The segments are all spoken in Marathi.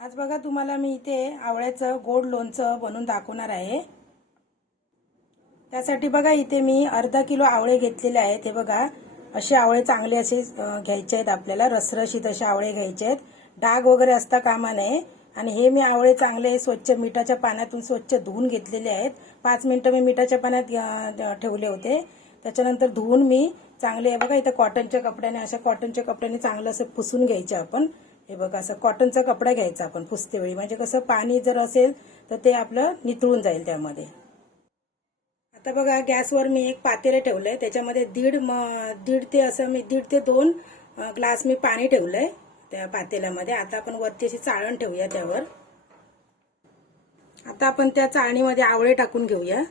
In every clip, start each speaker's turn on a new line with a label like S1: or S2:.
S1: आज बघा तुम्हाला मी इथे आवळ्याचं गोड लोणचं बनवून दाखवणार आहे. त्यासाठी बघा इथे मी अर्धा किलो आवळे घेतलेले आहेत. हे बघा असे आवळे चांगले असे घ्यायचे आहेत आपल्याला. रसरशीत असे आवळे घ्यायचे आहेत. डाग वगैरे असता कामा नये. आणि हे मी आवळे चांगले स्वच्छ मिठाच्या पाण्यातून स्वच्छ धुवून घेतलेले आहेत. पाच मिनिटं मी मिठाच्या पाण्यात ठेवले होते. त्याच्यानंतर धुवून मी चांगले बघा इथं कॉटनच्या कपड्याने अशा कॉटनच्या कपड्याने चांगलं असं पुसून घ्यायचे आपण. हे बघा असं कॉटनचा कपडा घ्यायचा आपण पुसतेवेळी. म्हणजे कसं पाणी जर असेल तर ते आपलं नितळून जाईल त्यामध्ये. आता बघा गॅसवर मी एक पातेलं ठेवलंय. त्याच्यामध्ये दीड म- दीड ते असं मी दीड ते दोन ग्लास मी पाणी ठेवलंय त्या पातेल्यामध्ये. आता आपण वरती अशी चाळण ठेवूया त्यावर. आता आपण त्या चाळणीमध्ये आवळे टाकून घेऊया.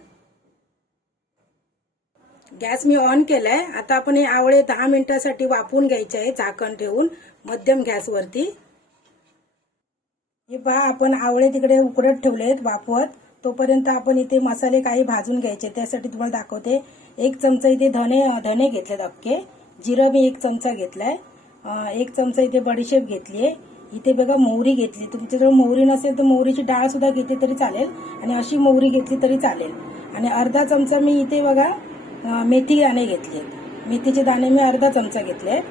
S1: गॅस मी ऑन केलाय. आता आपण हे आवळे दहा मिनिटासाठी वाफवून घ्यायचे आहे झाकण ठेवून मध्यम गॅसवरती. हे पहा आपण आवळे तिकडे उकडत ठेवलेत वाफवत. तोपर्यंत आपण इथे मसाले काही भाजून घ्यायचे त्यासाठी तुम्हाला दाखवते. एक चमचा इथे धने धने घेतलेत अख्खे. जिरं मी एक चमचा घेतलाय. एक चमचा इथे बडीशेप घेतली आहे. इथे बघा मोहरी घेतली. तुमच्याजवळ मोहरी नसेल तर मोहरीची डाळ सुद्धा घेतली तरी चालेल आणि अशी मोहरी घेतली तरी चालेल. आणि अर्धा चमचा मी इथे बघा मेथी दाणे घेतले मेथीचे दाणे मी अर्धा चमचा घेतले आहेत.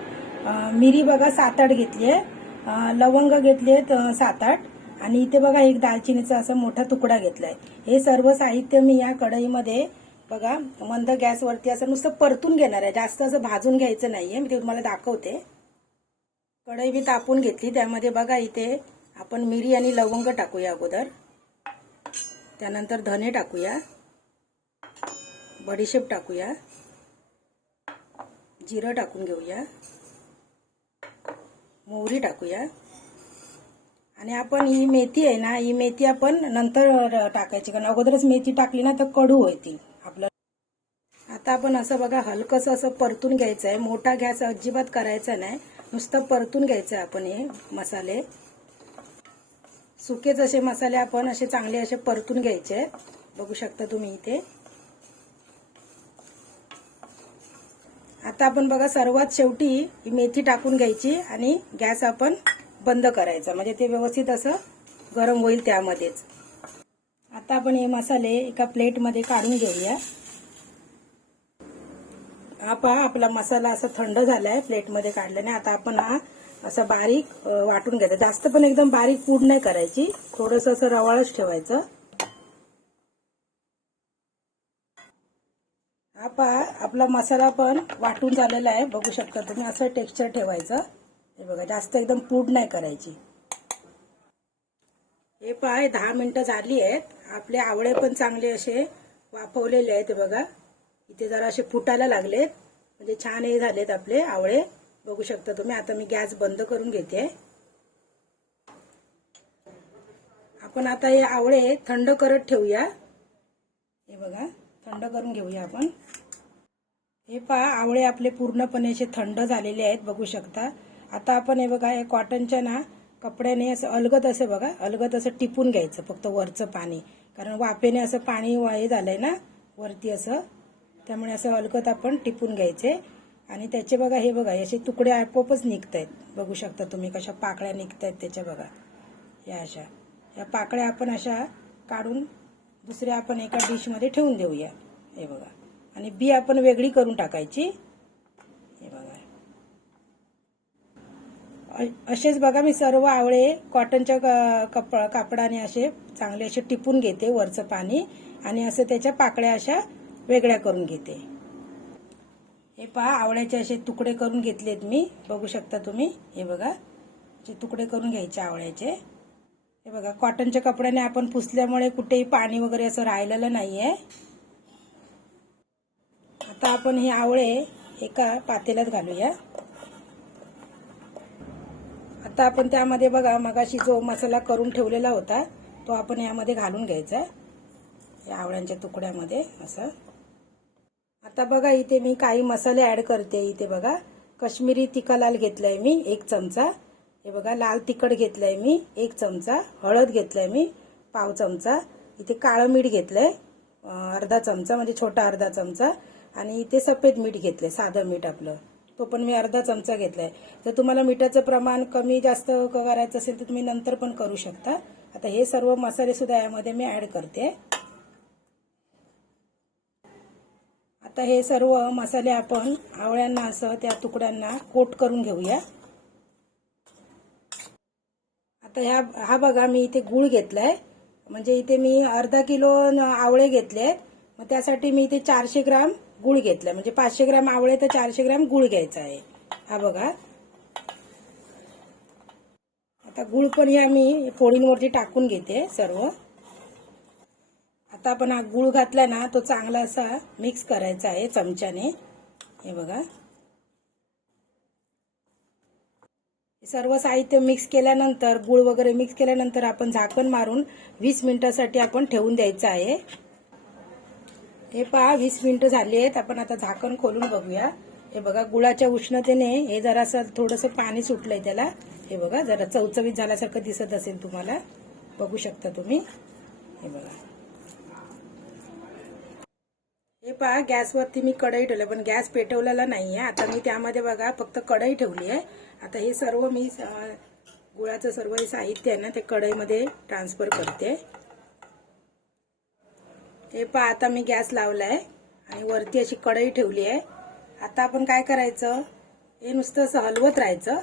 S1: मिरी बघा सात आठ घेतली आहे लवंग घेतली आहेत सात आठ. आणि इथे बघा एक दालचिनीचा असा मोठा तुकडा घेतलाय. हे सर्व साहित्य मी या कढईमध्ये बघा मंद गॅसवरती असं नुसतं परतून घेणार आहे. जास्त असं भाजून घ्यायचं नाहीये. मी ते तुम्हाला दाखवते. कढई मी तापून घेतली. त्यामध्ये बघा इथे आपण मिरी आणि लवंग टाकूया अगोदर. त्यानंतर धने टाकूया. बडीशेप टाकूया. जिरं टाकून घेऊया. मोहरी टाकूया. आणि आपण ही मेथी आहे ना ही मेथी आपण नंतर टाकायची. कारण अगोदरच मेथी टाकली ना तर कडू होती आपलं आता आपण असं बघा हलकंसं असं परतून घ्यायचं आहे. मोठा गॅस अजिबात करायचा नाही. नुसतं परतून घ्यायचं आहे आपण हे मसाले. सुकेच असे मसाले आपण असे चांगले असे परतून घ्यायचे. बघू शकता तुम्ही इथे. आता आपण बघा सर्वात शेवटी ही मेथी टाकून घ्यायची आणि गॅस आपण बंद करायचा. म्हणजे ते व्यवस्थित असं गरम होईल त्यामध्येच. आता आपण हे मसाले एका प्लेटमध्ये काढून घेऊया. हा पहा आपला मसाला असा थंड झालाय प्लेटमध्ये काढल्याने. आता आपण हा असा बारीक वाटून घ्यायचा. जास्त पण एकदम बारीक पूड नाही करायची. थोडस असं रवाळच ठेवायचं. हा पहा आपला मसाला पण वाटून झालेला आहे बघू शकता तुम्ही असं टेक्स्चर ठेवायचं. हे बघा जास्त एकदम पूड नाही करायची. हे पहा दहा मिनटं झाली आहेत. आपले आवळे पण चांगले असे वाफवलेले आहेत बघा. इथे जरा असे फुटायला लागलेत. म्हणजे छान हे झालेत आपले आवळे. बघू शकता तुम्ही आता मी गॅस बंद करून घेते. आपण आता हे आवळे थंड करत ठेवूया. हे बघा. थंड करून घेऊया आपण. हे पहा आवळे आपले पूर्णपणे असे थंड झालेले आहेत बघू शकता. आता आपण हे बघा हे कॉटनच्या ना कपड्याने असं अलगत असं बघा अलगत असं टिपून घ्यायचं फक्त वरचं पाणी. कारण वाफेने असं पाणी हे झालंय ना वरती असं. त्यामुळे असं अलगत आपण टिपून घ्यायचे. आणि त्याचे बघा हे बघा असे तुकडे आपोआपच निघत आहेत बघू शकता तुम्ही कशा पाकळ्या निघत आहेत त्याच्या बघा. या अशा. या पाकळ्या आपण अशा काढून दुसऱ्या आपण एका डिशमध्ये ठेवून देऊया. हे बघा. आणि बी आपण वेगळी करून टाकायची. हे बघा. अ- असेच बघा मी सर्व आवळे कॉटनच्या क- कप कापडाने असे चांगले असे टिपून घेते वरचं पाणी आणि असं त्याच्या पाकळ्या अशा वेगळ्या करून घेते. हे पहा आवळ्याचे असे तुकडे करून घेतलेत मी. बघू शकता तुम्ही. हे बघा. जे तुकडे करून घ्यायचे आवळ्याचे. हे बघा कॉटनच्या कपड्याने आपण पुसल्यामुळे कुठेही पाणी वगैरे असं राहिलेलं नाही आहे आता आपण हे आवळे एका पातेल्यात घालूया. आता आपण त्यामध्ये बघा मगाशी जो मसाला करून ठेवलेला होता तो आपण यामध्ये घालून घ्यायचा या आवळ्यांच्या तुकड्यामध्ये असं. आता बघा इथे मी काही मसाले ॲड करते. इथे बघा कश्मीरी तिखा लाल घेतलाय मी एक चमचा. हे बघा लाल तिखट घेतलंय मी एक चमचा. हळद घेतलाय मी पाव चमचा. इथे काळं मीठ घेतलंय आहे अर्धा चमचा म्हणजे छोटा अर्धा चमचा. आणि इथे सफेद मीठ घेतलंय साधं मीठ आपलं. तो पण मी अर्धा चमचा घेतलाय. जर तुम्हाला मिठाचं प्रमाण कमी जास्त क- करायचं असेल तर तुम्ही नंतर पण करू शकता. आता हे सर्व मसाले सुद्धा यामध्ये मी ऍड करते. आता हे सर्व मसाले आपण आवळ्यांना असं त्या तुकड्यांना कोट करून घेऊया. आता ह्या हा बघा मी इथे गुळ घेतलाय. म्हणजे इथे मी अर्धा किलो न- आवळे घेतले मग त्यासाठी मी इथे चारशे ग्राम गुळ घेतलाय. म्हणजे पाचशे ग्राम आवळे तर चारशे ग्राम गुळ घ्यायचा आहे. हा बघा. आता गुळ पण ह्या मी फोडींवरती टाकून घेते सर्व. आता आपण हा गुळ घातला ना तो चांगला असा मिक्स करायचा आहे चमच्याने. हे बघा. सर्व साहित्य मिक्स केल्यानंतर गुळ वगैरे मिक्स केल्यानंतर आपण झाकण मारून वीस मिनिटासाठी आपण ठेवून द्यायचं आहे. हे पहा वीस मिनिटं झाली आहेत. आपण आता झाकण खोलून बघूया. हे बघा गुळाच्या उष्णतेने हे जरासं थोडंसं पाणी सुटलंय त्याला. हे बघा जरा चवचवीत झाल्यासारखं दिसत असेल तुम्हाला. बघू शकता तुम्ही. हे बघा. हे पहा गॅसवरती मी कढई ठेवलं पण गॅस पेटवलेला नाहीये. आता मी त्यामध्ये बघा फक्त कढई ठेवली आहे. आता हे सर्व मी गुळाचं सर्व हे साहित्य आहे ना ते कढईमध्ये ट्रान्सफर करते. हे पहा आता मी गॅस लावला आहे आणि वरती अशी कढई ठेवली आहे. आता आपण काय करायचं? हे नुसतं असं हलवत राहायचं.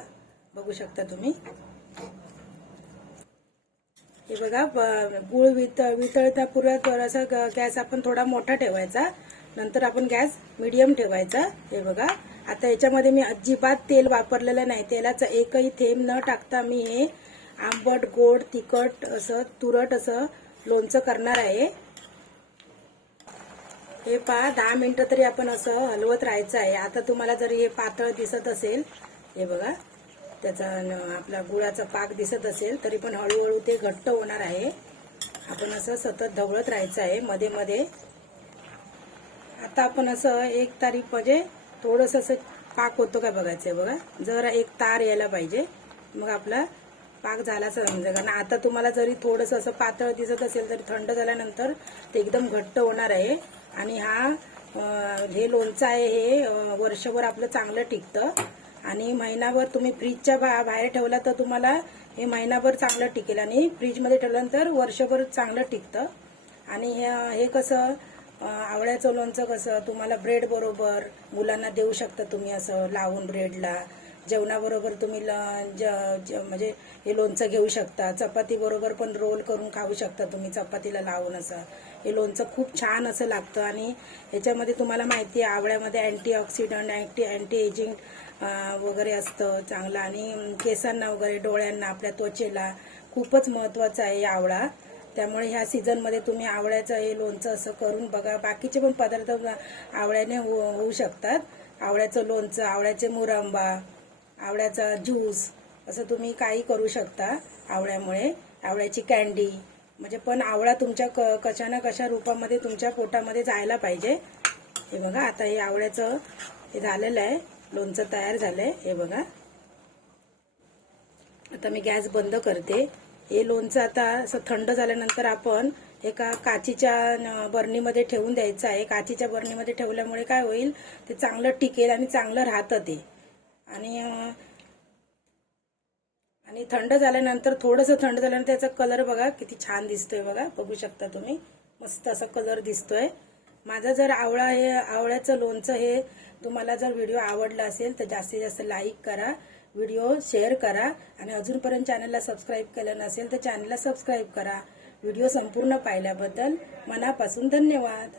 S1: बघू शकता तुम्ही. हे बघा ब- गुळ वित वितळता पुरत थोडासा ग- गॅस आपण थोडा मोठा ठेवायचा. नंतर आपण गॅस मिडियम ठेवायचा. हे बघा. आता याच्यामध्ये मी अजिबात तेल वापरलेलं नाही. तेलाचं एकही थेंब न टाकता मी हे आंबट गोड तिखट असं तुरट असं लोणचं करणार आहे. हे पहा दहा मिनिटं तरी आपण असं हलवत राहायचं आहे. आता तुम्हाला जर हे पातळ दिसत असेल हे बघा त्याचा न- आपला गुळाचा पाक दिसत असेल तरी पण हळूहळू ते घट्ट होणार आहे. आपण असं सतत ढवळत राहायचं आहे. मध्ये मध्ये आता आपण असं एक तारीख म्हणजे थोडंसं असं पाक होतो का बघायचं आहे बघा. जरा एक तार यायला पाहिजे. मग आपला पाक झाला समजा. कारण आता तुम्हाला जरी थोडंसं असं पातळ दिसत असेल तरी थंड झाल्यानंतर ते एकदम घट्ट होणार आहे. आणि हा हे लोणचं आहे हे वर्षभर आपलं चांगलं टिकतं. आणि महिनाभर तुम्ही फ्रीजच्या बा- बाहेर ठेवला तर तुम्हाला हे महिनाभर चांगलं टिकेल. आणि फ्रीजमध्ये ठेवल्यानंतर वर्षभर चांगलं टिकतं. आणि हे- हे कसं आवळ्याचं लोणचं कसं तुम्हाला ब्रेड बरोबर मुलांना देऊ शकता तुम्ही असं लावून ब्रेडला जेवणाबरोबर तुम्ही ल- ज- म्हणजे हे लोणचं घेऊ शकता. चपाती बरोबर पण रोल करून खाऊ शकता तुम्ही चपातीला लावून असं. हे लोणचं खूप छान असं लागतं आणि ह्याच्यामध्ये तुम्हाला माहिती आहे आवळ्यामध्ये अँटीऑक्सिडंट अँटी अँटी एजिंग वगैरे असतं चांगलं. आणि केसांना वगैरे डोळ्यांना आपल्या त्वचेला खूपच महत्त्वाचं आहे आवळा. त्यामुळे ह्या सीझनमध्ये तुम्ही आवळ्याचं हे लोणचं असं करून बघा. बाकीचे पण पदार्थ आवळ्याने हो- होऊ शकतात. आवळ्याचं लोणचं आवळ्याचे मुरंबा आवळ्याचा ज्यूस असं तुम्ही काही करू शकता आवळ्यामुळे. आवळ्याची कॅन्डी म्हणजे पण आवळा तुमच्या क कशा ना कशा रूपामध्ये तुमच्या पोटामध्ये जायला पाहिजे. हे बघा आता हे आवळ्याचं हे झालेलं आहे. लोणचं तयार झालंय. हे बघा. आता मी गॅस बंद करते. हे लोणचं आता असं थंड झाल्यानंतर आपण एका काचीच्या बर्नीमध्ये बरणीमध्ये ठेवून द्यायचं आहे. काचीच्या बरणीमध्ये ठेवल्यामुळे काय होईल ते चांगलं टिकेल आणि चांगलं राहतं ते. आणि आणि थंड झाल्यानंतर थोडंसं थंड झाल्यानंतर त्याचा कलर बघा किती छान दिसतोय बघा. बघू शकता तुम्ही. मस्त असा कलर दिसतोय. माझा जर आवळा हे आवळ्याचं लोणचं हे तुम्हाला जर व्हिडिओ आवडला असेल तर जास्तीत जास्त लाईक करा. व्हिडिओ शेअर करा आणि अजूनपर्यंत चॅनलला सबस्क्राईब केलं नसेल तर चॅनलला सबस्क्राईब करा. व्हिडिओ संपूर्ण पाहिल्याबद्दल मनापासून धन्यवाद.